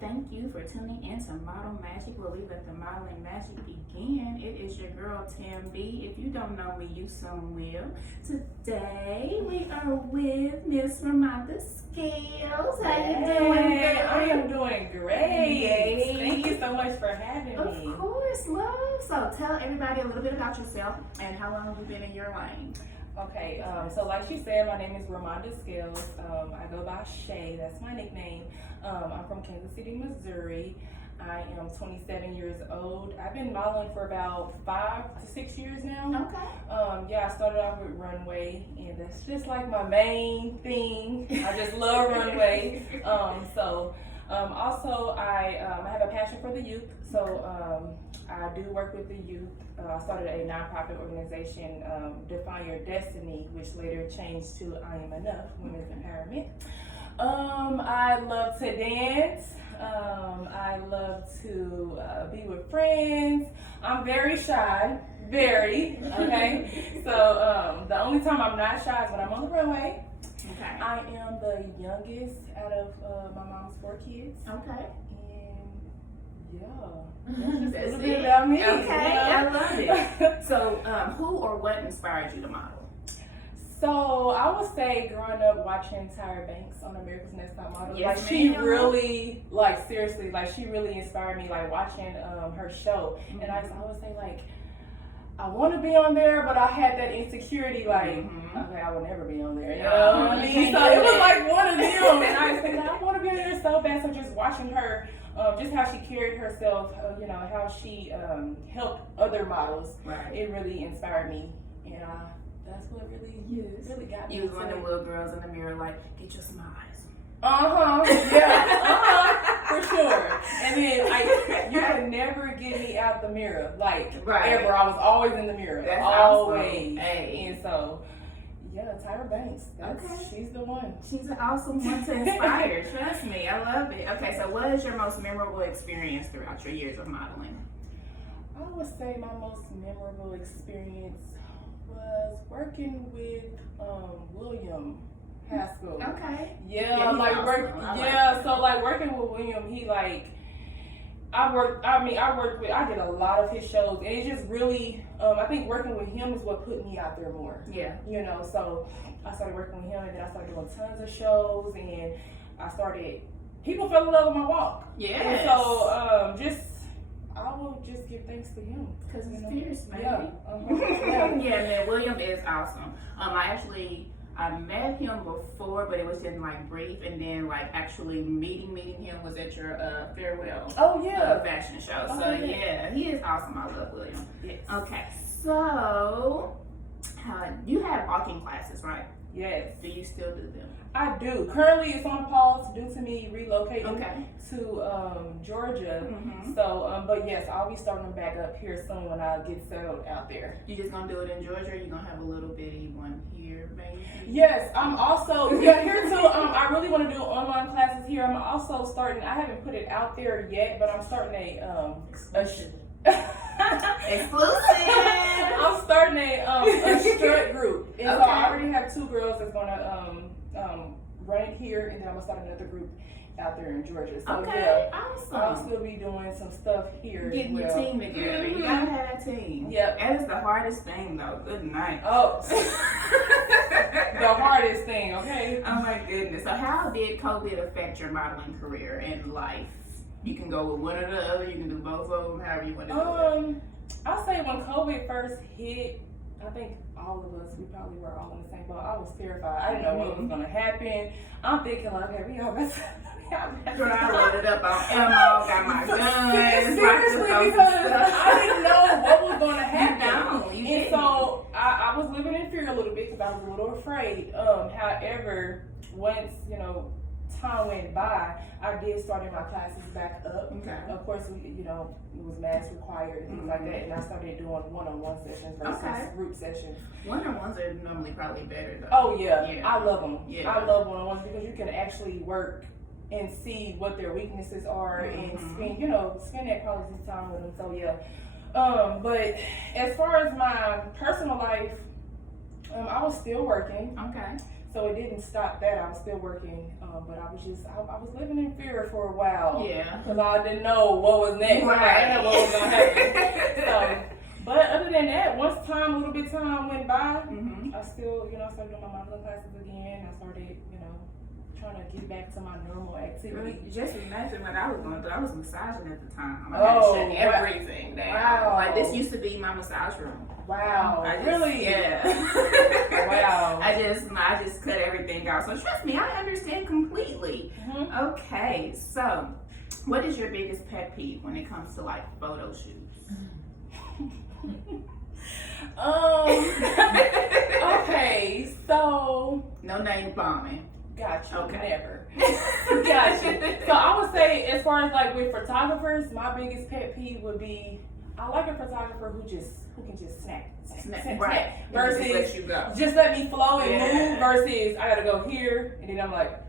Thank you for tuning in to Model Magic, where we let the modeling magic begin. It is your girl, Tam B. If you don't know me, you soon will. Today, we are with Miss Ramonda Scales. How you doing, girl? I am doing great. Yay. Thank you so much for having me. Of course, love. So tell everybody a little bit about yourself and how long you've been in your lane. Okay, so like she said, my name is Ramonda Scales. I go by Shay, that's my nickname. I'm from Kansas City, Missouri. I am 27 years old. I've been modeling for about 5 to 6 years now. Okay. I started off with runway, and that's just like my main thing. I just love runway. Also, I have a passion for the youth, so I do work with the youth. I started a nonprofit organization, Define Your Destiny, which later changed to I Am Enough, Women's Empowerment. I love to dance. I love to be with friends. I'm very shy, okay? So the only time I'm not shy is when I'm on the runway. Okay. I am the youngest out of my mom's 4 kids. Okay. And That's a little it. bit about me. Okay, You know? I love it. So, who or what inspired you to model? So I would say growing up watching Tyra Banks on America's Next Top Model, Yes, like she ma'am. really, like seriously, like she really inspired me. Like watching her show, and I always say like, I want to be on there, but I had that insecurity, like, okay, I will never be on there. You know what I mean? So it was like one of them, and I said, I want to be on there so bad. So just watching her. Just how she carried herself, how she helped other models. Right. It really inspired me, and that's what really got me. You was one of the little girls in the mirror, like, get your smiles. For sure. And then you could never get me out the mirror, like ever. I was always in the mirror, That's always. Awesome. Hey. And so. Yeah, Tyra Banks. She's the one. She's an awesome one to inspire. Trust me, I love it. Okay, so what is your most memorable experience throughout your years of modeling? I would say my most memorable experience was working with William Haskell. Okay. Yeah, Yeah, like awesome. so like working with William, he like I did a lot of his shows, and it just really, I think working with him is what put me out there more. Yeah. So I started working with him, and then I started doing tons of shows, and people fell in love with my walk. Yes. And so, I will just give thanks to him. Because it's fierce, baby. Yeah. Yeah, man, William is awesome. I met him before, but it was in like brief, and then like actually meeting him was at your farewell. Oh yeah. Fashion show. Oh, So yeah. yeah, he is awesome. I love William. Yes. Okay, so you have walking classes, right? Yes. Do you still do them? I do. Currently, it's on pause due to me relocating to Georgia. So, but yes, I'll be starting them back up here soon when I get settled out there. You just gonna do it in Georgia, or you gonna have a little bitty one here, maybe? Yes, I'm also here too. I really want to do online classes here. I'm also starting. I haven't put it out there yet, but I'm starting Exclusive. I'm starting a strut group, and so I already have 2 girls that's gonna run it here, and then I'm gonna start another group out there in Georgia. So Awesome. I'll still be doing some stuff here. Getting your team together. You gotta have that team. Yep. That is the hardest thing, though. Good night. Oh, the hardest thing. Okay. Oh my goodness. So how did COVID affect your modeling career and life? You can go with one or the other. You can do both of them. However you want to do it. I'll say when COVID first hit, I think all of us, we probably were all in the same boat. I was terrified. I didn't know what was going to happen. I'm thinking like, okay, we all about to Girl, I loaded up on ammo, got my guns. Seriously, because I didn't know what was going to happen. You didn't. So I was living in fear a little bit because I was a little afraid. However, once, time went by, I did start my classes back up. Okay. Of course, it was mask required and things like that, and I started doing one-on-one sessions versus group sessions. One-on-ones are normally probably better though. Oh yeah. I love them. Yeah. I love one-on-ones because you can actually work and see what their weaknesses are and spend that quality time with them. So yeah. But as far as my personal life, I was still working. Okay. So it didn't stop that. I was still working, but I was living in fear for a while. Yeah. Because I didn't know what was next. Right. I didn't know what was going to happen. So, but other than that, once a little bit of time went by, I still, started doing my modeling classes again. I started, trying to get back to my normal activity. Just imagine what I was going through. I was massaging at the time. I Oh, had to shut everything down. Wow. Like, this used to be my massage room. Wow. Really? Yeah. Wow. I just cut everything out. So trust me, I understand completely. Okay, so what is your biggest pet peeve when it comes to like photo shoots? Okay, so No name bombing. Gotcha. Okay. Never. Gotcha. So I would say, as far as like with photographers, my biggest pet peeve would be I like a photographer who can just snap. Right. Versus just let you go. Just let me flow and move versus I gotta go here and then I'm like,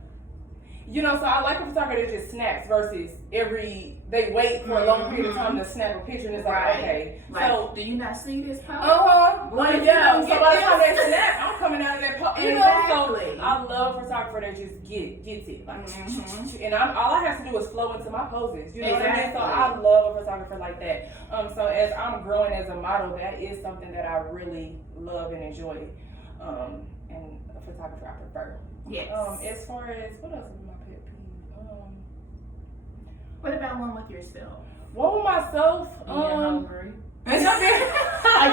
so I like a photographer that just snaps versus they wait for a long period of time to snap a picture and it's like, okay. Like, so do you not see this pose? Well, yeah. So by the time they snap, I'm coming out of that pose. Exactly. So I love a photographer that just gets it. Like, and all I have to do is flow into my poses. You know what I mean? So I love a photographer like that. So as I'm growing as a model, that is something that I really love and enjoy. And a photographer I prefer. Yes. As far as what else is my pet peeve? What about one with yourself? One with myself? Hungry. Oh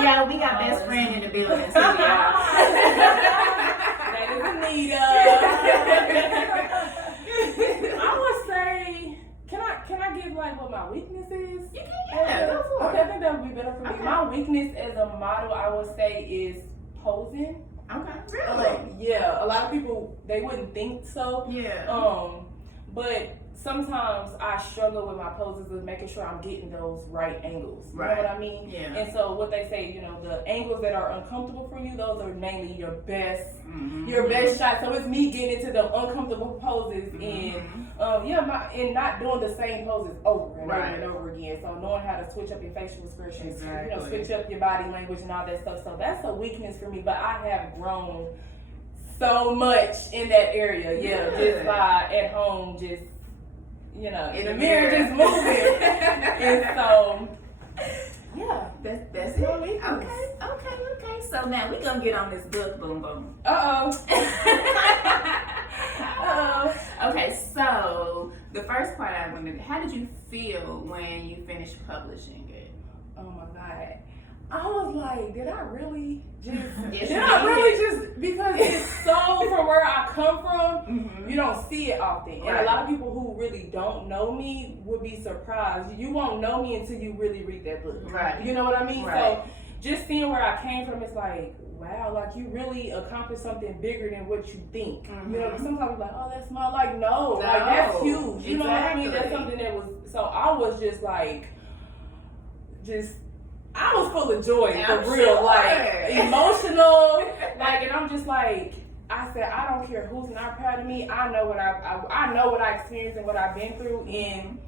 yeah, we got best friend in the building. So yeah. That is Anita. I would say, can I give like what my weakness is? You can. Go for it. Okay, I think that would be better for me. Okay. My weakness as a model, I would say, is posing. Okay. Really? Yeah. A lot of people they wouldn't think so. Yeah. But sometimes I struggle with my poses of making sure I'm getting those right angles. You know what I mean? Yeah. And so what they say, the angles that are uncomfortable for you, those are mainly your best shot. So it's me getting into the uncomfortable poses and and not doing the same poses over and over and over again. So knowing how to switch up your facial expressions, switch up your body language and all that stuff. So that's a weakness for me, but I have grown so much in that area. Yeah, just by at home, just in the mirror, just moving. And so, yeah, that's it. Okay. So now we're gonna get on this book, boom boom. Okay, so the first part I wanted, how did you feel when you finished publishing it? Oh my God. I was like, did I really just, because it's so from where I come from, you don't see it often. And a lot of people who really don't know me would be surprised. You won't know me until you really read that book. Right. You know what I mean? Right. So just seeing where I came from, it's like, wow, like you really accomplished something bigger than what you think. Sometimes you're like, oh, that's small. Like, no, like that's huge. You know what I mean? That's something that was, so I was just like, I was full of joy, for real, like emotional, like, and I'm just like, I said, I don't care who's not proud of me. I know what I know what I experienced and what I've been through in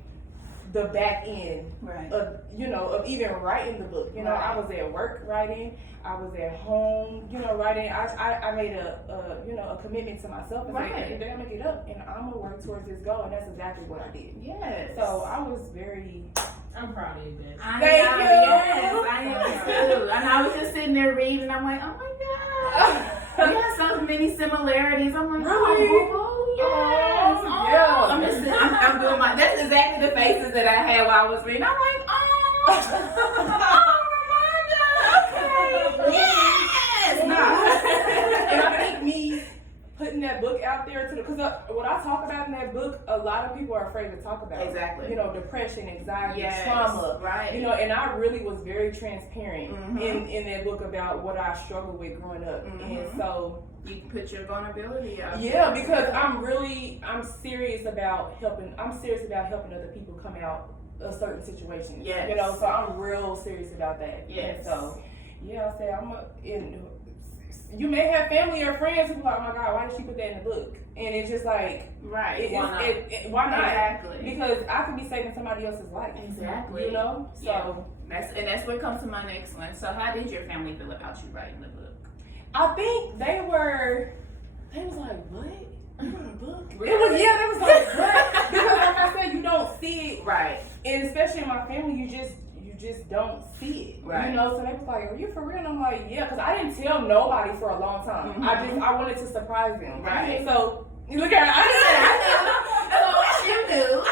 the back end of of even writing the book. I was at work writing, I was at home, writing. I made a commitment to myself and say, if they're gonna get up and I'm gonna work towards this goal, and that's exactly what I did. Yes. So I was very. I'm proud of you, bitch. Thank you. Yes, I am too. And I was just sitting there reading. I'm like, oh my God, we have so many similarities. I'm like, really? Oh yes. Yeah. I'm just sitting, I'm doing my. That's exactly the faces that I had while I was reading. I'm like, Ramonda. Okay. Yes. And I think me putting that book out there because what I talk about in that book, a lot of people are afraid to talk about. Exactly. Depression, anxiety, trauma. Right. And I really was very transparent in that book about what I struggled with growing up. And so you put your vulnerability out. Yeah, because I'm serious about helping. I'm serious about helping other people come out of certain situations. Yes. So I'm real serious about that. Yes. And so I say you may have family or friends who are like, oh my God, why did she put that in the book? And it's just like, why not? Exactly. Because I could be saving somebody else's life. Exactly. So that's what comes to my next one. So how did your family feel about you writing the book? I think they were They was like, what? You got a book? Really? It was, yeah, they was like, what? Because like I said, you don't see it. Right. And especially in my family, you just don't see it. Right. You know, so they was like, are you for real? And I'm like, yeah, because I didn't tell nobody for a long time. Mm-hmm. I wanted to surprise them. Right. So, you look at her, I know. You knew.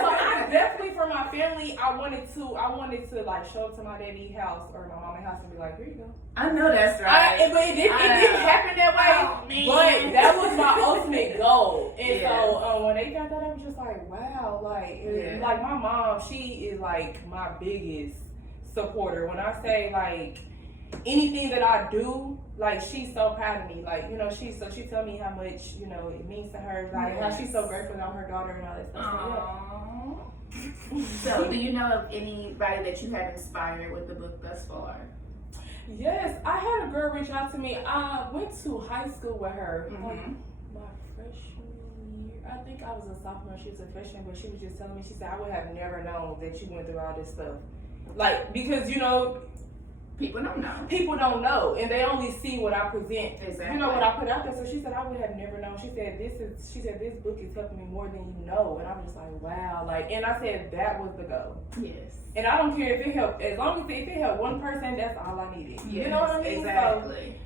So I definitely, for my family, I wanted to like show up to my daddy's house or my mama's house and be like, here you go. I know that's right. But it didn't happen that way. But that was my ultimate goal. And so when they got that, I was just like, wow, like my mom, she is like my biggest supporter. When I say like anything that I do, like she's so proud of me. Like, you know, she tell me how much, you know, it means to her. Like how she's so grateful that I'm her daughter and all that stuff. So do you know of anybody that you have inspired with the book thus far? Yes, I had a girl reach out to me. I went to high school with her. Mm-hmm. My freshman year. I think I was a sophomore. She was a freshman, but she was just telling me, she said, I would have never known that you went through all this stuff. Like, because, you know, people don't know. People don't know, and they only see what I present. Exactly. You know, what I put out there. So she said, I would have never known. She said, this book is helping me more than you know. And I was just like, wow. Like, and I said, that was the goal. Yes. And I don't care if it helped, as long as if it helped one person, that's all I needed. Yes, you know what I mean? Exactly.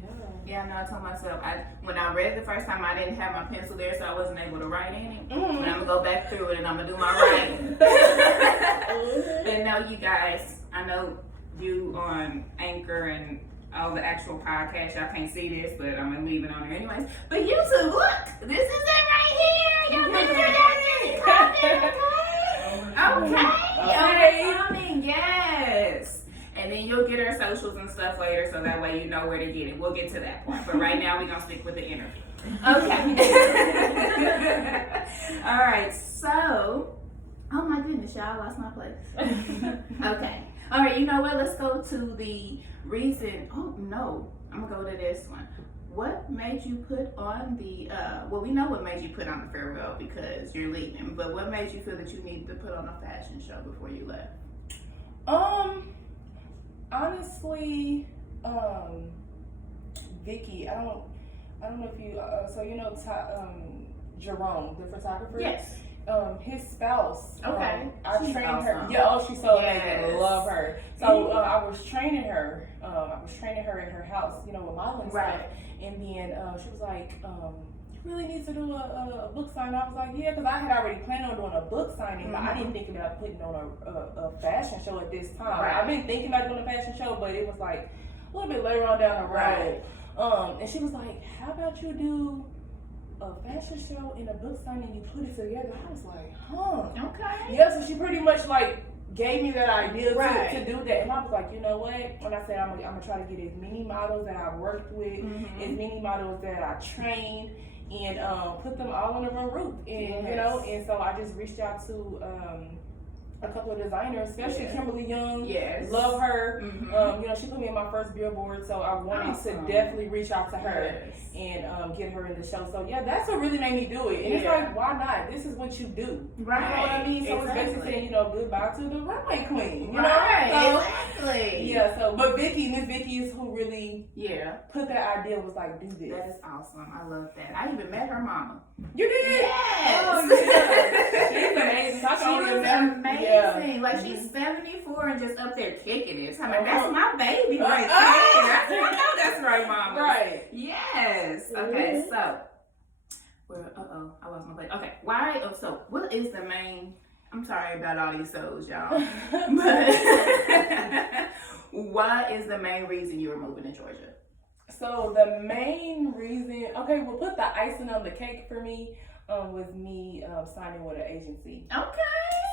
So, yeah, no, I told myself, when I read it the first time, I didn't have my pencil there, so I wasn't able to write in it. Mm-hmm. But I'm going to go back through it and I'm going to do my writing. But no, you guys, I know you on Anchor and all the actual podcasts, y'all can't see this, but I'm going to leave it on there anyways. But YouTube, look, this is it right here. Y'all make sure y'all comment, okay? Comment, yes. And then you'll get our socials and stuff later, so that way you know where to get it. We'll get to that point. But right now, we're going to stick with the interview. Okay. All right. So, oh my goodness, y'all, I lost my place. Okay. All right. You know what? Let's go to the reason. Oh, no. I'm going to go to this one. What made you put on the, well, we know what made you put on the farewell because you're leaving, but what made you feel that you needed to put on a fashion show before you left? Honestly, Vicky, I don't know if you, so you know, Jerome, the photographer? Yes. His spouse. Okay. I she's trained awesome. her. Yeah, oh, she's so Yes. amazing. I love her. So I was training her. In her house, you know, with modeling Right. stuff. And then she was like, you really need to do a book signing. I was like, yeah, because I had already planned on doing a book signing, but I didn't think about putting on a fashion show at this time. Right. I've been thinking about doing a fashion show, but it was like a little bit later on down the road. Right. And she was like, how about you do a fashion show and a book signing, you put it together? I was like, huh. Okay. Yeah, so she pretty much like gave me that idea Right. to do that. And I was like, you know what? When I said I'm gonna try to get as many models that I've worked with, as many models that I trained, and put them all under one roof. And you know, and so I just reached out to a couple of designers, especially Kimberly Young. Yes. Love her. You know, she put me in my first billboard, so I wanted to definitely reach out to her and get her in the show. So yeah, that's what really made me do it. And it's like, why not? This is what you do. Right. You know what I mean? So it's basically saying, you know, goodbye to the runway queen. You know? Right. So, Exactly. yeah, so but Miss Vicky is who really put that idea, was like, do this. That is awesome. I love that. I even met her mama. You did? Yes. Oh, yeah. She's amazing. She was amazing. Like she's 74 and just up there kicking it. I mean, that's my baby right there. I know that's right, mama. Right. Yes. Okay, so I lost my place. Okay. Why? So what is the main? I'm sorry about all these souls, y'all. But what is the main reason you were moving to Georgia? So the main reason, okay, we'll put the icing on the cake for me was me signing with an agency. Okay.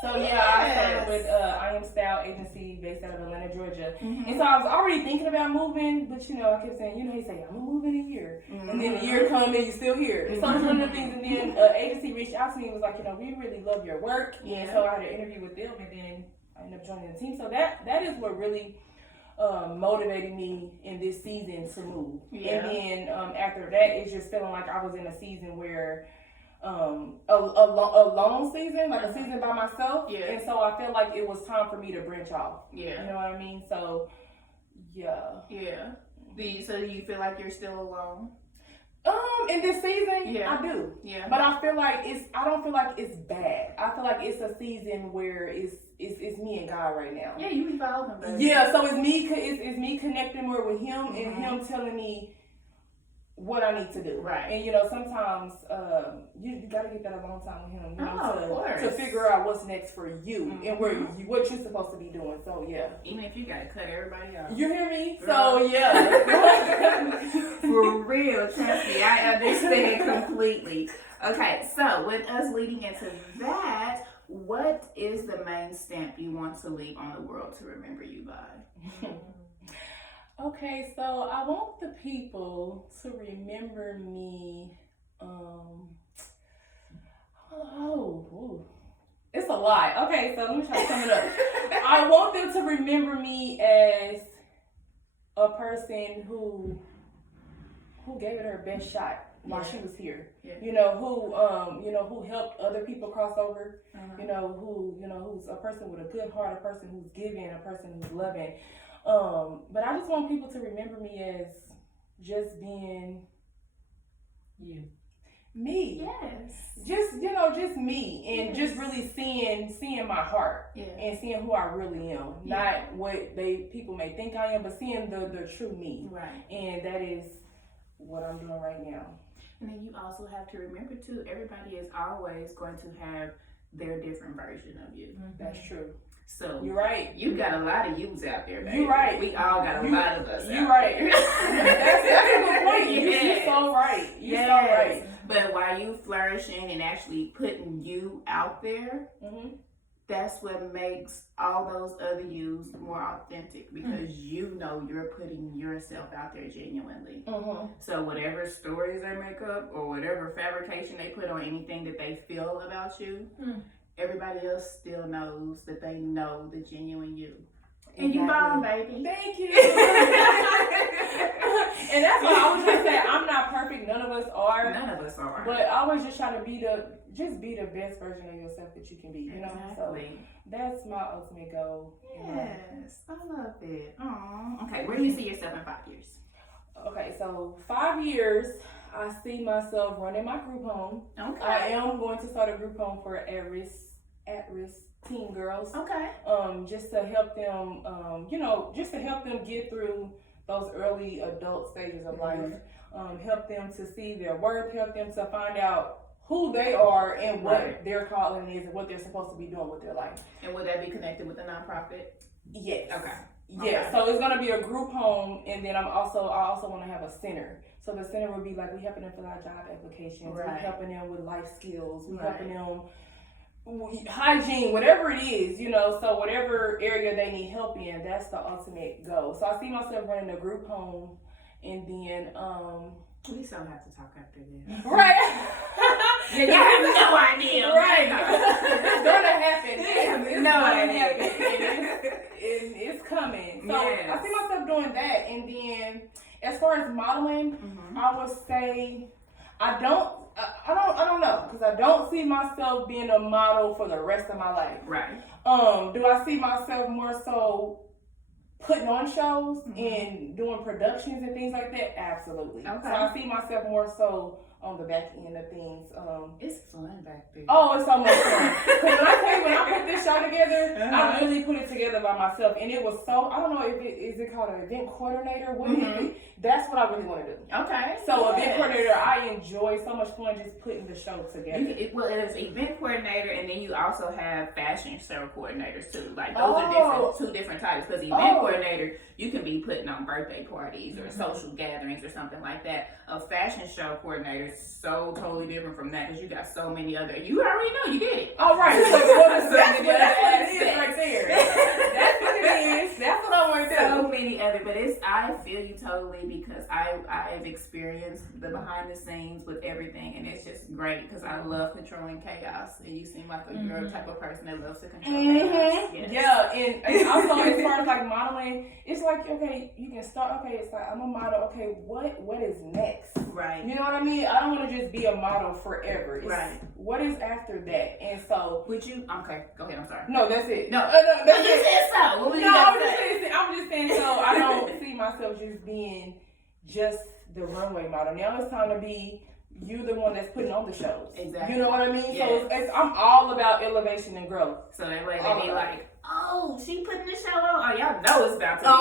So yeah, I started with I Am Style agency based out of Atlanta, Georgia. And so I was already thinking about moving, but you know, I kept saying, you know, he say, I'm gonna move in a year. And then the year come and you're still here. And so it was one of the things, and then agency reached out to me and was like, you know, we really love your work. And so I had an interview with them, and then I ended up joining the team. So that is what really motivated me in this season to move. And then after that, it's just feeling like I was in a season where a long season, like a season by myself. And so I felt like it was time for me to branch off. You know what I mean? So, yeah. So do you feel like you're still alone? In this season, Yeah. I do. Yeah. But I don't feel like it's bad. I feel like it's a season where it's me and God right now. Yeah, you evolving, baby. Yeah, so it's me connecting more with Him and Him telling me what I need to do. Right. And sometimes you gotta get that alone time with Him, of course. to figure out what's next for you and what you're supposed to be doing. So yeah. Even if you gotta cut everybody off. You hear me? Girl. So yeah. For real, trust me, I understand completely. Okay, so with us leading into that, what is the main stamp you want to leave on the world to remember you by? Okay, so I want the people to remember me. It's a lot. Okay, so let me try to sum it up. I want them to remember me as a person who gave it her best shot while she was here. Yeah. Who helped other people cross over. Who's a person with a good heart, a person who's giving, a person who's loving. But I just want people to remember me as just being you. Me. Yes. Just me, and just really seeing my heart and seeing who I really am. Not what people may think I am, but seeing the true me. Right. And that is what I'm doing right now. And then you also have to remember too, everybody is always going to have their different version of you. Mm-hmm. That's true. So you're right. You got a lot of yous out there, baby. You're right. We all got a lot of us. You're right. That's a good point. Yes. You're so right. You're so right. But while you flourishing and actually putting you out there, that's what makes all those other yous more authentic, because you know you're putting yourself out there genuinely. So whatever stories they make up or whatever fabrication they put on anything that they feel about you, everybody else still knows that they know the genuine you. And you bomb, baby. Thank you. And that's why I was trying to say, I'm not perfect. None of us are. None of us are. But I always just try to be the best version of yourself that you can be. You know. Exactly. So that's my ultimate goal. Yes, I love it. Aww. Okay, where do you see yourself in 5 years? Okay, so 5 years, I see myself running my group home. Okay. I am going to start a group home for at-risk teen girls. Okay. Just to help them, just to help them get through those early adult stages of life. Help them to see their worth, help them to find out who they are and what their calling is and what they're supposed to be doing with their life. And would that be connected with the nonprofit? Yes. Okay. Yeah, so it's gonna be a group home, and then I also want to have a center. So the center would be like, we helping them fill out job applications, we helping them with life skills, we helping them hygiene, whatever it is, so whatever area they need help in, that's the ultimate goal. So I see myself running a group home, and then we still have to talk after this. Right. You have no idea. Right. It's gonna happen. It's no gonna idea. happen. It's coming. So yes. I see myself doing that, and then as far as modeling, I would say I don't know, because I don't see myself being a model for the rest of my life. Right. Do I see myself more so putting on shows and doing productions and things like that? Absolutely. Okay. So I see myself more so on the back end of things. It's fun back there. Oh, it's so much fun. Because when I put this show together, I really put it together by myself, and it was so, I don't know if is it called an event coordinator? What is it? That's what I really want to do. Okay. So event coordinator, I enjoy so much fun just putting the show together. It's event coordinator, and then you also have fashion show coordinators too. Like those are two different types. Because event coordinator, you can be putting on birthday parties or social gatherings or something like that. A fashion show coordinator is so totally different from that, because you got so many other. You already know you did it. All right. So that's what it is right there. That's what it is. That's what I want to do. So many other, but I feel you totally, because I've experienced the behind the scenes with everything, and it's just great, because I love controlling chaos, and you seem like you're a type of person that loves to control chaos. Yes. Yeah, and also as far as like modeling, it's like, okay, you can start, okay, it's like, I'm a model, okay, what is next? Right. You know what I mean? I don't want to just be a model forever. It's, right. What is after that? And so, would you? Okay, go ahead. I'm sorry. No, that's it. No, that's you said so. What was I'm just saying. So I don't see myself just being just the runway model. Now it's time to be you the one that's putting on the shows. Exactly. You know what I mean? Yes. So I'm all about elevation and growth. So that way they be like, oh, she putting the show on. Oh, y'all know it's about to be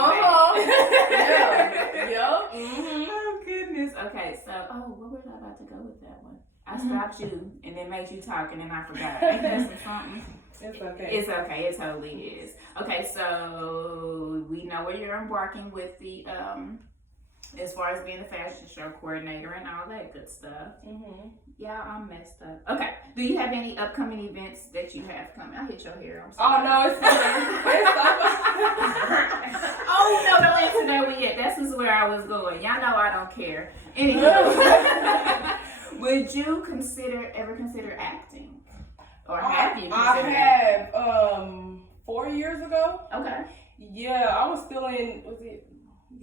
Yeah. Yup. Mm-hmm. Oh, goodness. Okay, so, where was I about to go with that one? I stopped you and then made you talk and then I forgot. Ain't that something? It's okay. It's okay. It totally is. Okay, so we know where you're embarking with the, as far as being a fashion show coordinator and all that good stuff. Mm-hmm. Yeah, I'm messed up. Okay, do you have any upcoming events that you have coming? I hit your hair. I'm Oh, sorry. no, it's fine. Oh, no, don't answer that one yet. That's just where I was going. Y'all know I don't care. Anywho, would you ever consider acting? Or have you considered acting? I have, 4 years ago. Okay. Yeah, I was still in,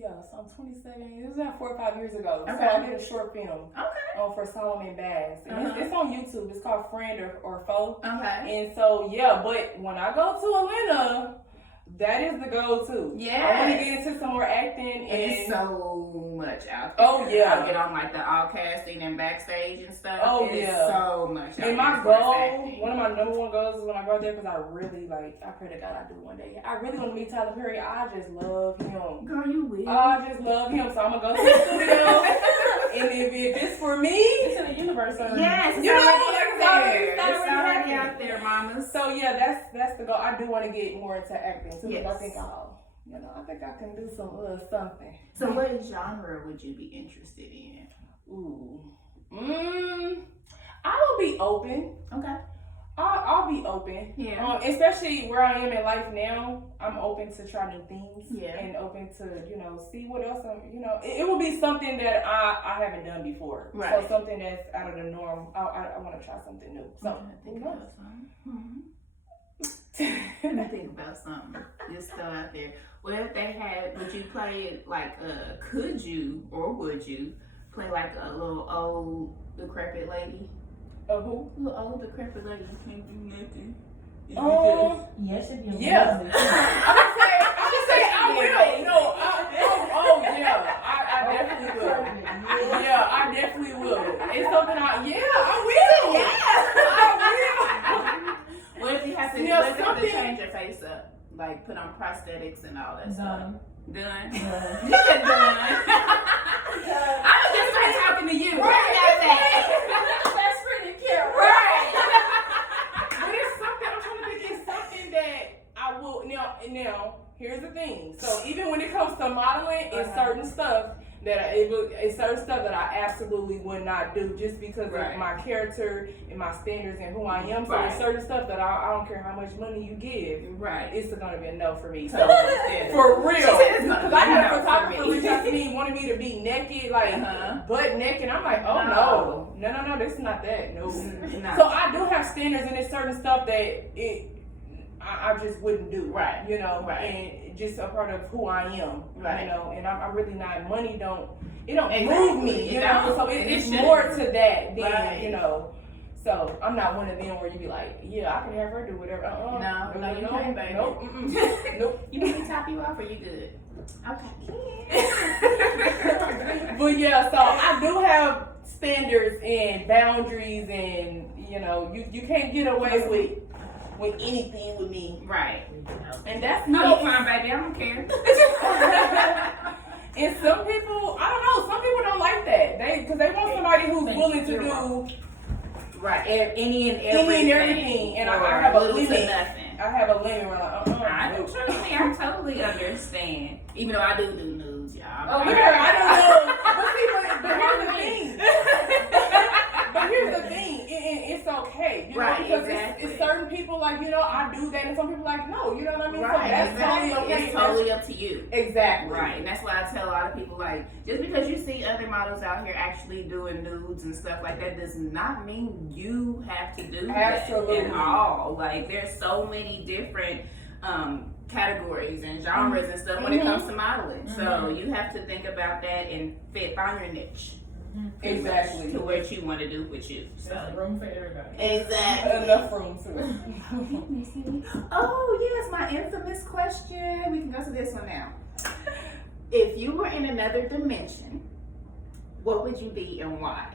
so I'm 27. It was about 4 or 5 years ago. Okay. So I did a short film. Okay. For Solomon Bass. And it's on YouTube. It's called Friend or Foe. Okay. And so, yeah, but when I go to Atlanta, that is the go-to. Yeah. I want to get into some more acting. And it's so much out there. Oh, yeah. I get on like the all casting and backstage and stuff. Oh, it's yeah. so much out there. And my as far as goal, acting. one of my number one goals is when I go there, because I really I pray to God I do one day. I really want to meet Tyler Perry. I just love him. Girl, you will. I just love him. So I'm going to go to the studio. And if it's for me, It's in the universe. Yes, You know, it's already it's already out there, mamas. so yeah, that's the goal. I do want to get more into acting too. Yes. I think I think I can do something. So what genre would you be interested in? Ooh, I will be open. Okay. I'll be open. Yeah. Especially where I am in life now, I'm open to try new things. Yeah. And open to see what else it will be something that I haven't done before. Right. So something that's out of the norm. I want to try something new. So think about something. Let me think about something. Just throw out there. What if they would you play it like, could you or would you play like a little old decrepit lady? A who? A little old decrepit lady who can't do nothing. Yes, it is. Yeah. I would say I will. No, yeah. I definitely will. Yeah, I definitely will. It's something I will. What if you have to, Yeah, what if you have to something- change your face up? Like put on prosthetics and all that stuff. Done. Done? Done. You said done. I was just like talking to you. That's pretty cute. Right. But it's something, I'm trying to think, it's something that I will, now, here's the thing. So even when it comes to modeling, it's certain stuff that I absolutely would not do just because of my character and my standards and who I am. So there's certain stuff that I don't care how much money you give. Right. It's gonna be a no for me. So Totally. for real. She said it's gonna Because be I a had a no for photographer me. reach out to me, wanted me to be naked, like butt naked. I'm like, oh no, this is not that. No. No. So I do have standards, and there's certain stuff that I just wouldn't do. Right. And just a part of who I am. Right. And I'm really not, money don't move Exactly. me. It don't. So And it's it more shouldn't. to that than, Right. So I'm not one of them where you be like, yeah, I can have her do whatever. No, you can't, baby. Nope. Nope. You want me to top you off or you good? Okay. But yeah, so I do have standards and boundaries, and you can't get away with anything with me. Right. And that's No, you fine, baby. I don't care. And some people, I don't know, some people don't like that. Because they want somebody who's willing to do Right. Any and everything. And I have a limit. Nothing. I have a limit where I do, trust me, I totally understand. Even though I do news, y'all. Oh, yeah, I don't know. But here's the thing. It's okay. Right, because exactly. it's certain people like, I do that, and some people like, no, you know what I mean? Right, So that's exactly. totally okay. It's totally up to you. Exactly. Right, and that's why I tell a lot of people, like, just because you see other models out here actually doing nudes and stuff like that does not mean you have to do Absolutely. that at all. Like, there's so many different categories and genres and stuff when it comes to modeling. So you have to think about that and find your niche. Exactly. To what you want to do with you. So. There's room for everybody. Exactly. Enough room too. Oh, yes, my infamous question. We can go to this one now. If you were in another dimension what would you be and why?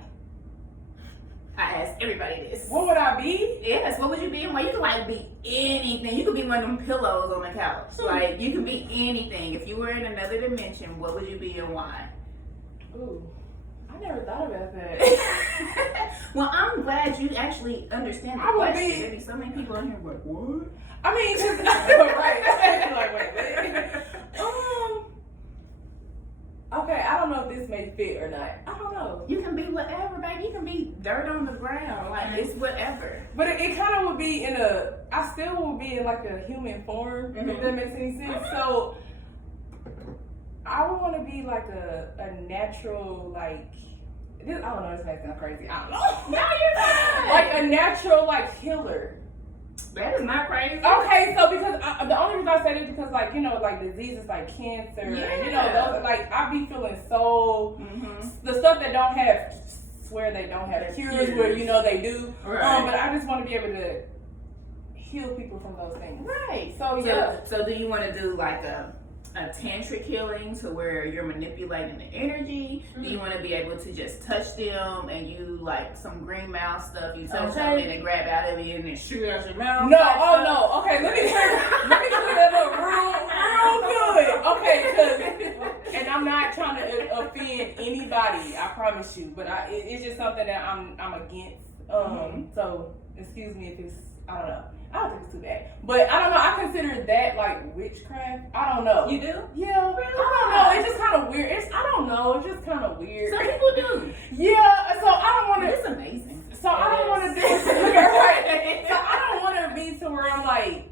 I asked everybody this. What would I be? Yes, what would you be and why? You can like be anything. You could be one of them pillows on the couch. Like you can be anything. If you were in another dimension, what would you be and why? Ooh, I never thought about that. Well, I'm glad you actually understand the I would question. be- There'd be so many people in here like, what? I mean, just, right? Like, wait. Okay, I don't know if this may fit or not. I don't know. You can be whatever, baby. You can be dirt on the ground. Like it's whatever. But it kind of would be I still would be in like a human form, if that makes any sense. So I would want to be like a natural, like, I don't know, this makes sound crazy. I don't know. No, you're fine. Like a natural, like, healer. That is not crazy. Okay, so because the only reason I say this is because, like, you know, like diseases like cancer, and, you know, those, like, I be feeling so, the stuff that don't have, swear they don't have cures, where, you know, they do. Right. But I just want to be able to heal people from those things. Right. So, yeah. So do you want to do like a tantric healing to where you're manipulating the energy? Do you want to be able to just touch them and you like some green mouth stuff, you touch them and they grab out of you and then shoot out your mouth? No, oh no. Okay, let me clear that up real good. Okay, and I'm not trying to offend anybody, I promise you. But it's just something that I'm against. So excuse me if it's, I don't know. I don't think it's too bad. But I don't know, I consider that like witchcraft. I don't know. You do? Yeah. Really? I don't know. It's just kind of weird. I don't know. It's just kind of weird. Some people do. Yeah. So I don't want to. It's amazing. So I don't want to do. Right. So I don't want to be to where I'm like.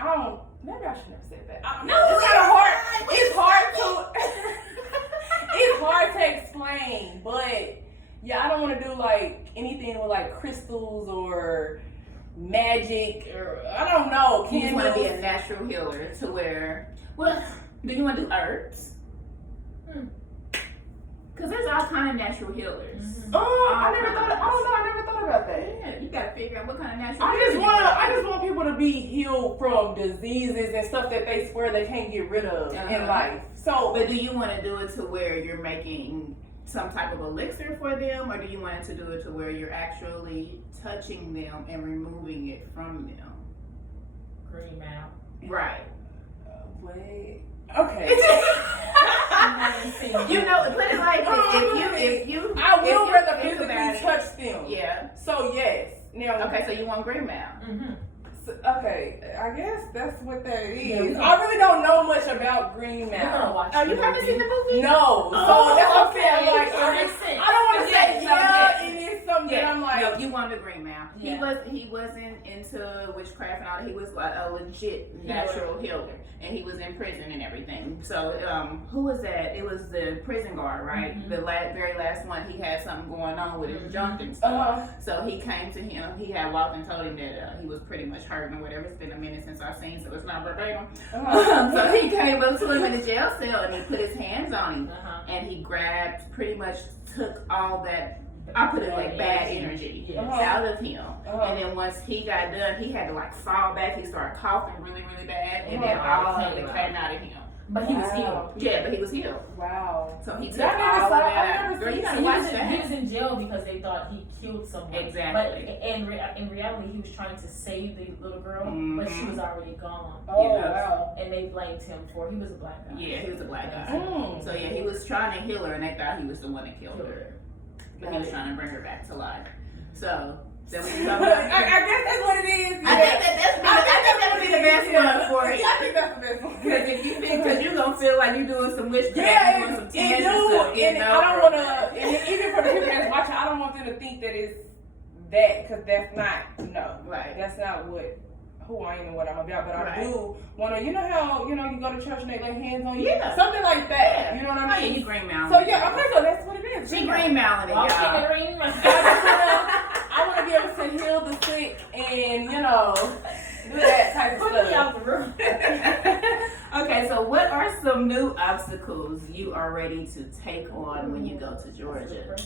I don't. Maybe I should never said that. No, it's kind of hard. It's hard to. It's hard to explain, but yeah, I don't want to do like anything with like crystals or magic, or I don't know. You just want to be a Candles. natural healer to where, well, do you want to do herbs? Because there's all kind of natural healers. I never thought. I don't know. I never thought about that. Yeah, you gotta figure out what kind of natural. I just want people to be healed from diseases and stuff that they swear they can't get rid of in life. So, but do you want to do it to where you're making some type of elixir for them, or do you want it to do it to where you're actually touching them and removing it from them? Green out. Right. wait. Okay. You know, put it like if you I will rather think physically about it. touch them. Yeah. So yes. Now. Okay, so you want green mouth. Okay, I guess that's what that is. Yeah, I really don't know much about Green We're gonna Mountain. watch Oh, you the haven't movie. seen the movie? No. Oh, So that's what I'm okay. saying. Like, So it makes sense. I don't want to say Yes, it is something that I'm like. no, you want the green mouth. Yeah. He wasn't into witchcraft and all that. He was a legit natural healer, and he was in prison and everything. So who was that? It was the prison guard, right? The very last one. He had something going on with his junk and stuff. So he came to him. He had walked and told him that he was pretty much hurting or whatever. It's been a minute since I've seen, so it's not verbatim. So he came up to him in the jail cell and he put his hands on him, and he grabbed, pretty much took all that. I put it like bad energy out of him, and then once he got done, he had to like fall back. He started coughing really, really bad, and then all of it came out of him. But he was healed. Yeah, but he was healed. Wow. So he took That never all saw- of I that never out. Girl, seen you that. gotta He watch was, that. he was in jail because they thought he killed someone. Exactly. But in reality, he was trying to save the little girl, but she was already gone. Oh, You know? wow. And they blamed him for, he was a black guy. Yeah, he was a black guy. Mm. So yeah, he was trying to heal her, and they thought he was the one that killed her. But he was trying to bring her back to life. So that was I guess that's what it is. I think that'll be the best one for you. I think that's the best one. Because if you think, because you're gonna feel like you're doing some witchcraft, Yeah, you're doing some and tantric do, stuff, and I don't want to, and even for the people that's watching, I don't want them to think that it's that, because that's not, no. Right. That's not who I am and what I'm about, but I Right. do want to, you know how, you go to church and they lay hands on you? Yeah. Something like that, you know what Oh, I yeah, mean? you green mouth. So yeah, okay, so that's what it is. She green mouthing it, Walking y'all. the green man. I want to be able to heal the sick and, do that type of Put me stuff. out the room. Okay, so what are some new obstacles you are ready to take on when you go to Georgia?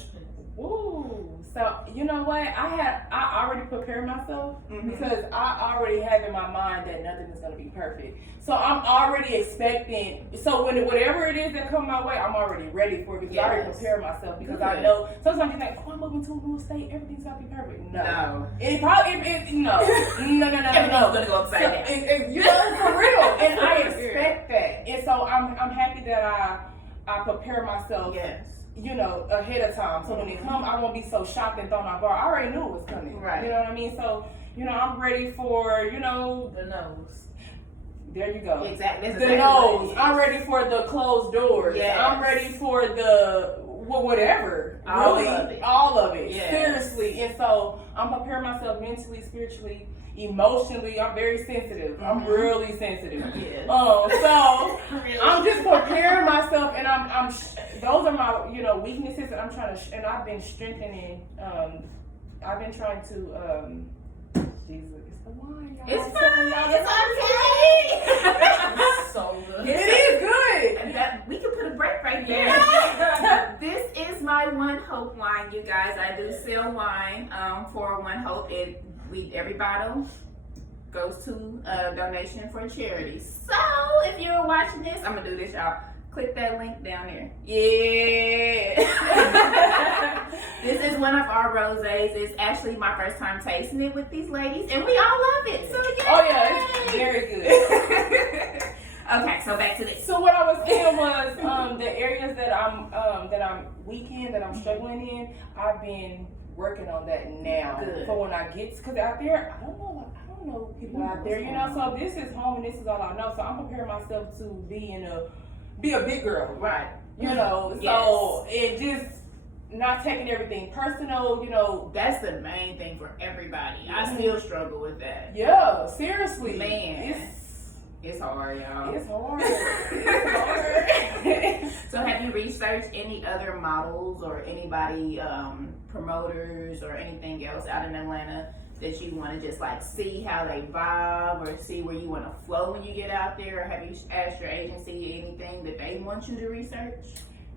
Ooh, so you know what? I already prepared myself Mhm. because I already have in my mind that nothing is gonna be perfect. So I'm already expecting. So when whatever it is that come my way, I'm already ready for it because I already Yes. prepared myself because Good. I know. Sometimes you think, oh, I'm moving to a new state, everything's gotta be perfect. No, No. it probably no. Everything's gonna go upside down. You know, for real, and I expect that, and so I'm happy that I prepare myself. Yes. You know, ahead of time. So when it comes, I won't be so shocked and thrown off guard. I already knew it was coming. Right. You know what I mean? So, you know, I'm ready for, you know, The nose. there you go. Exactly. That's The exactly what it nose. is. I'm ready for the closed doors. Yes. I'm ready for the whatever. All really, of it. all of it. Yes. Seriously. And so I'm preparing myself mentally, spiritually, emotionally. I'm very sensitive. I'm Mhm. really sensitive. Yes. So I'm just preparing myself, and those are my, you know, weaknesses that I'm trying to, and I've been strengthening. I've been trying to, Jesus, it's the wine, y'all. It's I'm fine. telling y'all, It's okay. It's so good. It is good. And that, we can put a break right there. This is my One Hope wine, you guys. I do sell wine for One Hope. Every bottle goes to a donation for charity. So if you're watching this, I'm gonna do this, y'all. Click that link down there. Yeah. This is one of our rosés. It's actually my first time tasting it with these ladies, and we all love it. So yay! Oh yeah, it's very good. Okay, so back to this. So what I was saying was the areas that I'm weak in, that I'm struggling in, I've been working on that now. Good. For when I get, because out there, I don't know people out there, you know. So this is home, and this is all I know. So I'm preparing myself to be a big girl, Right. you know. So it just not taking everything personal, you know. That's the main thing for everybody. I still struggle with that. Yeah, seriously, Man. It's hard, y'all. It's hard. It's hard. So have you researched any other models or anybody, promoters or anything else out in Atlanta that you want to just like see how they vibe or see where you want to flow when you get out there? Or have you asked your agency anything that they want you to research?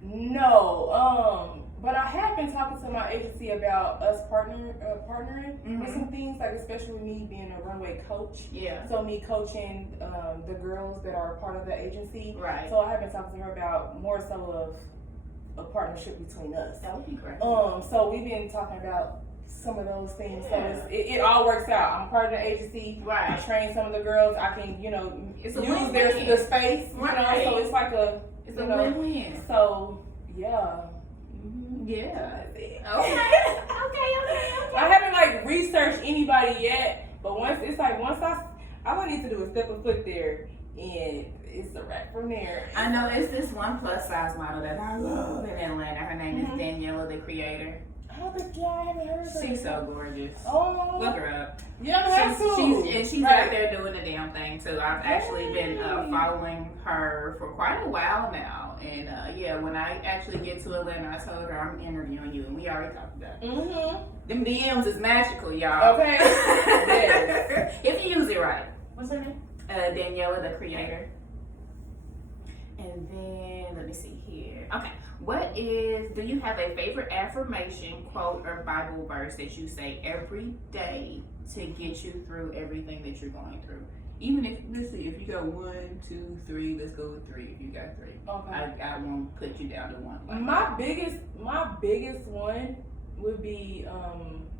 No, but I have been talking to my agency about us partnering with some things, like especially me being a runway coach. Yeah. So me coaching the girls that are part of the agency. Right. So I have been talking to her about more so of a partnership between us. That would be great. So we've been talking about some of those things. Yeah. So it all works out. I'm part of the agency. I Right. train some of the girls. I can, you know, It's a use win-win. the space. You Right. know, so it's like It's you a know, win-win. So yeah. Yeah. That's it. Okay. Okay. I haven't like researched anybody yet, but once all I need to do is step a foot there, and it's a wrap from there. I know it's this one plus size model that I love in Atlanta. Her name is Daniela, the creator. I haven't heard of her. She's so gorgeous. Oh, Look her up. yeah, I have to. She's Right. out there doing the damn thing too. I've actually been following her for quite a while now. And yeah, when I actually get to Atlanta, I told her I'm interviewing you, and we already talked about it. Them DMs is magical, y'all. Okay. Yes. If you use it right. What's her name? Daniela, the creator. And then let me see here. Okay, do you have a favorite affirmation, quote, or Bible verse that you say every day to get you through everything that you're going through? Even if, let's see, if you go 1, 2, 3, let's go with 3. If you got 3, Okay. I won't put you down to 1. Like My biggest one would be,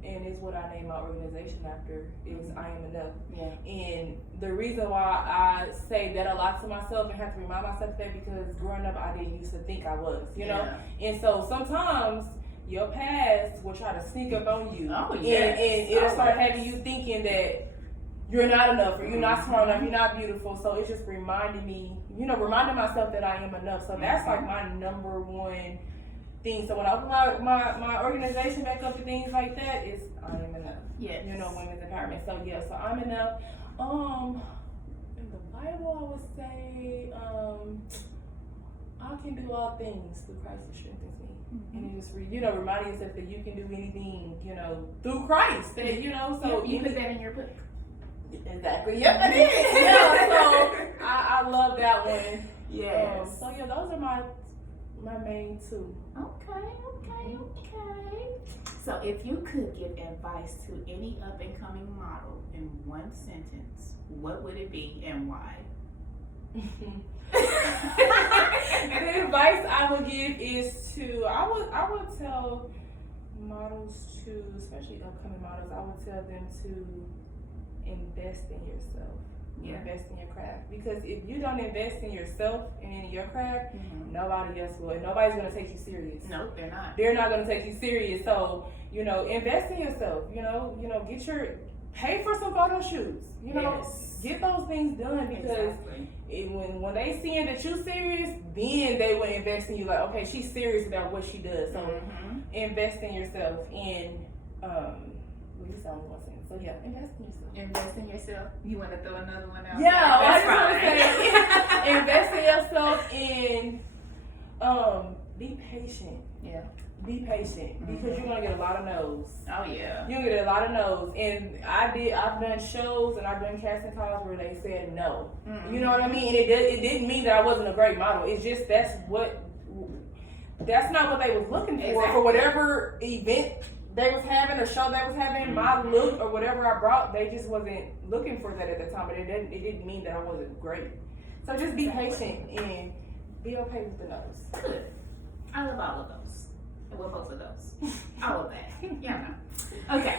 and is what I named my organization after, is I Am Enough. Yeah. And the reason why I say that a lot to myself and have to remind myself of that, because growing up I didn't used to think I was, you know? And so sometimes your past will try to sneak up on you. Oh, yes. And it'll start having you thinking that you're not enough, or you're not smart enough, you're not beautiful. So it's just reminding myself that I am enough. So that's like my number one thing. So when I open my organization back up and things like that, is I am enough. Yes. You know, women's empowerment. So yeah, so I'm enough. In the Bible, I would say, I can do all things through Christ who strengthens me. And it just, remind yourself that you can do anything, through Christ. That, so you put that in your book. Exactly. Yep, that is. Yeah. So I love that one. Yes. So yeah, those are my my main two. Okay. So if you could give advice to any up and coming model in one sentence, what would it be and why? The advice I would give is to I would tell models to, especially upcoming models, I would tell them to invest in yourself. Yeah. Invest in your craft, because if you don't invest in yourself and in your craft, nobody else will. And nobody's gonna take you serious. No, they're not. They're not gonna take you serious. So invest in yourself. Get pay for some photo shoots. Get those things done, because when they seeing that you serious, then they will invest in you. Like, okay, she's serious about what she does. So invest in yourself. And you sound one sentence. So yeah, invest in yourself. Invest in yourself. You want to throw another one out? Yeah, that's I just want to say, invest in yourself and be patient. Yeah. Be patient, because you're gonna get a lot of no's. Oh yeah. You're gonna get a lot of no's. And I've done shows and I've done casting calls where they said no. You know what I mean? And it didn't mean that I wasn't a great model. It's just that's not what they was looking for whatever event they was having or show they was having. My look or whatever I brought, they just wasn't looking for that at the time. But it didn't mean that I wasn't great. So just be patient and be okay with the no's. Good. I love all of those. Well, both of those. All of that. Yeah, no. Okay.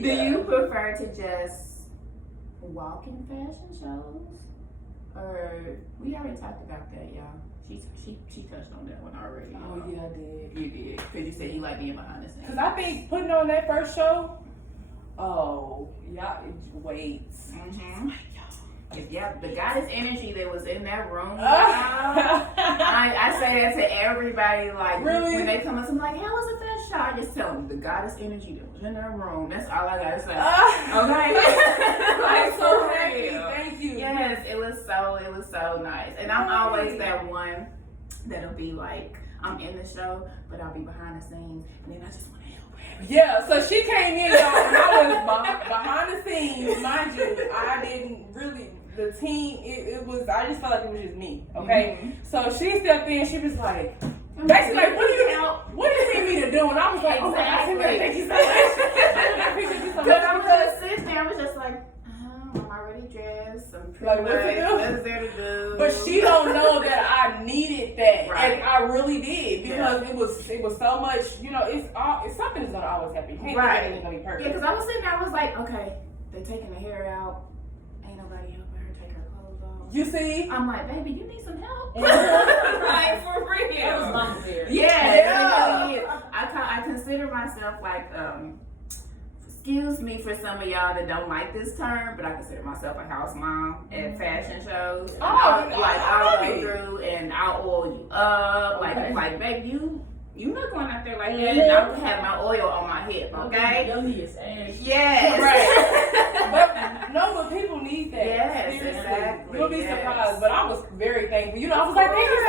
Do you prefer to just walk in fashion shows? Or we already talked about that, y'all. She touched on that one already. Oh yeah, I did. You did. Because you said you like being behind the scenes. Because I think putting on that first show, wait. Yeah, the goddess energy that was in that room. I say that to everybody. Like, really? When they come up, I'm like, how was the fashion show? I just tell them the goddess energy that was in that room. That's all I gotta say. Okay. I'm so happy. Thank you. Yes, it was so nice. And I'm always that one that'll be like, I'm in the show, but I'll be behind the scenes, and then I just want to help. Yeah, so she came in, y'all, and I was behind the scenes, mind you. I didn't really, the team, it was, I just felt like it was just me, okay? So she stepped in, she was like, basically like, what do you need me to do? And I was like, oh my God, thank you so much. I appreciate you so much. Because I was just sitting there, I was just like, I'm already dressed, I'm pretty Like, what's there to do? But she don't know that I needed that, Right. and I really did, because it was so much. It's something that's gonna always happen. You can't think everything's gonna be perfect. Yeah, because I was sitting there, I was like, okay, they're taking the hair out. Ain't nobody helping her take her clothes off. You see? I'm like, baby, you need some help. Like, for real. That was mama there. Yeah. I consider myself like, excuse me for some of y'all that don't like this term, but I consider myself a house mom at fashion shows. I'll go through and I'll oil you up. Like, babe, you not going out there like that, and I'll have my oil on my hip, okay? Yes. Right. but people need that. Yes, seriously. exactly. You'll be surprised, but I was very thankful. I was like, thank you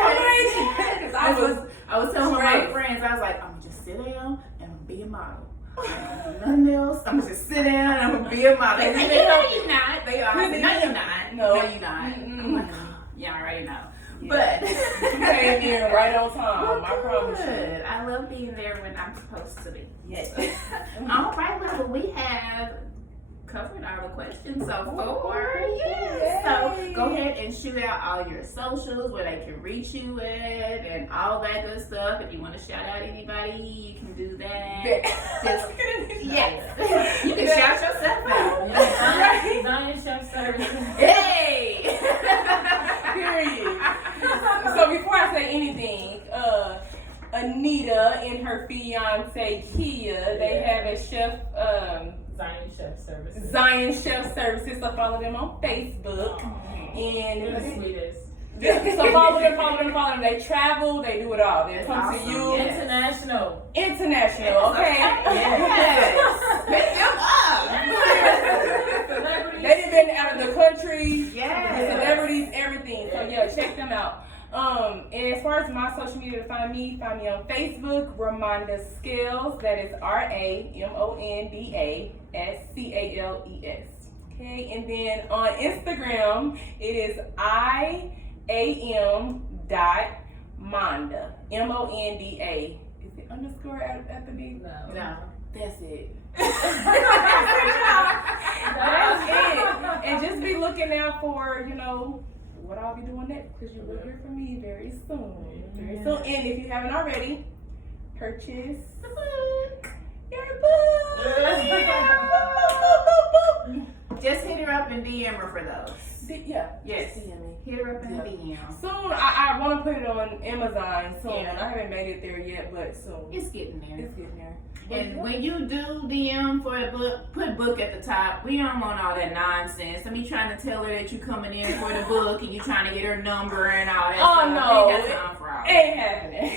so much. I was telling my friends, I was like, I'm gonna just sit down and I'm gonna be a model. Nothing else. I'm gonna just sit down and I'm gonna be a model. They say, no, you're not. They are. No, you're not. No, you're not. I'm like, you already know. Yeah. But you came here right on time. I promise you. I love being there when I'm supposed to be. Yes. All right, well, we have covered all the questions so far. Yes. So go ahead and shoot out all your socials where they can reach you at and all that good stuff. If you want to shout out anybody, you can do that. Yes. You can shout yourself out. Zion Chef Service. Hey! Period. So before I say anything, Anita and her fiance Kia, they have a chef, Zion Chef Services. Zion Chef Services. So follow them on Facebook. They're the And sweetest. so follow them. They travel, they do it all. They come awesome. to you. International. Okay. Yes. Pick them up. They've been out of the country. Yes. The celebrities, everything. So yeah, check them out. And as far as my social media to find me on Facebook, Ramonda Scales. That is RAMONDASCALES. Okay, and then on Instagram, it is IAM.Ramonda Ramonda. Monda. Is it underscore at the B? No. That's it. That's it. And just be looking out for, what I'll be doing next, because you will hear from me very soon. Very soon. And if you haven't already, purchase the book. Your book. Just hit her up and DM her for those. Yeah. Yes. DM me. Hit her up in DM. Soon, I want to put it on Amazon soon. Yeah. I haven't made it there yet, but soon. It's getting there. It's getting there. And when you do DM for a book, put book at the top. We don't want all that nonsense. I mean, trying to tell her that you coming in for the book and you trying to get her number and all that Oh, stuff. no. Ain't got time for all that. Ain't happening.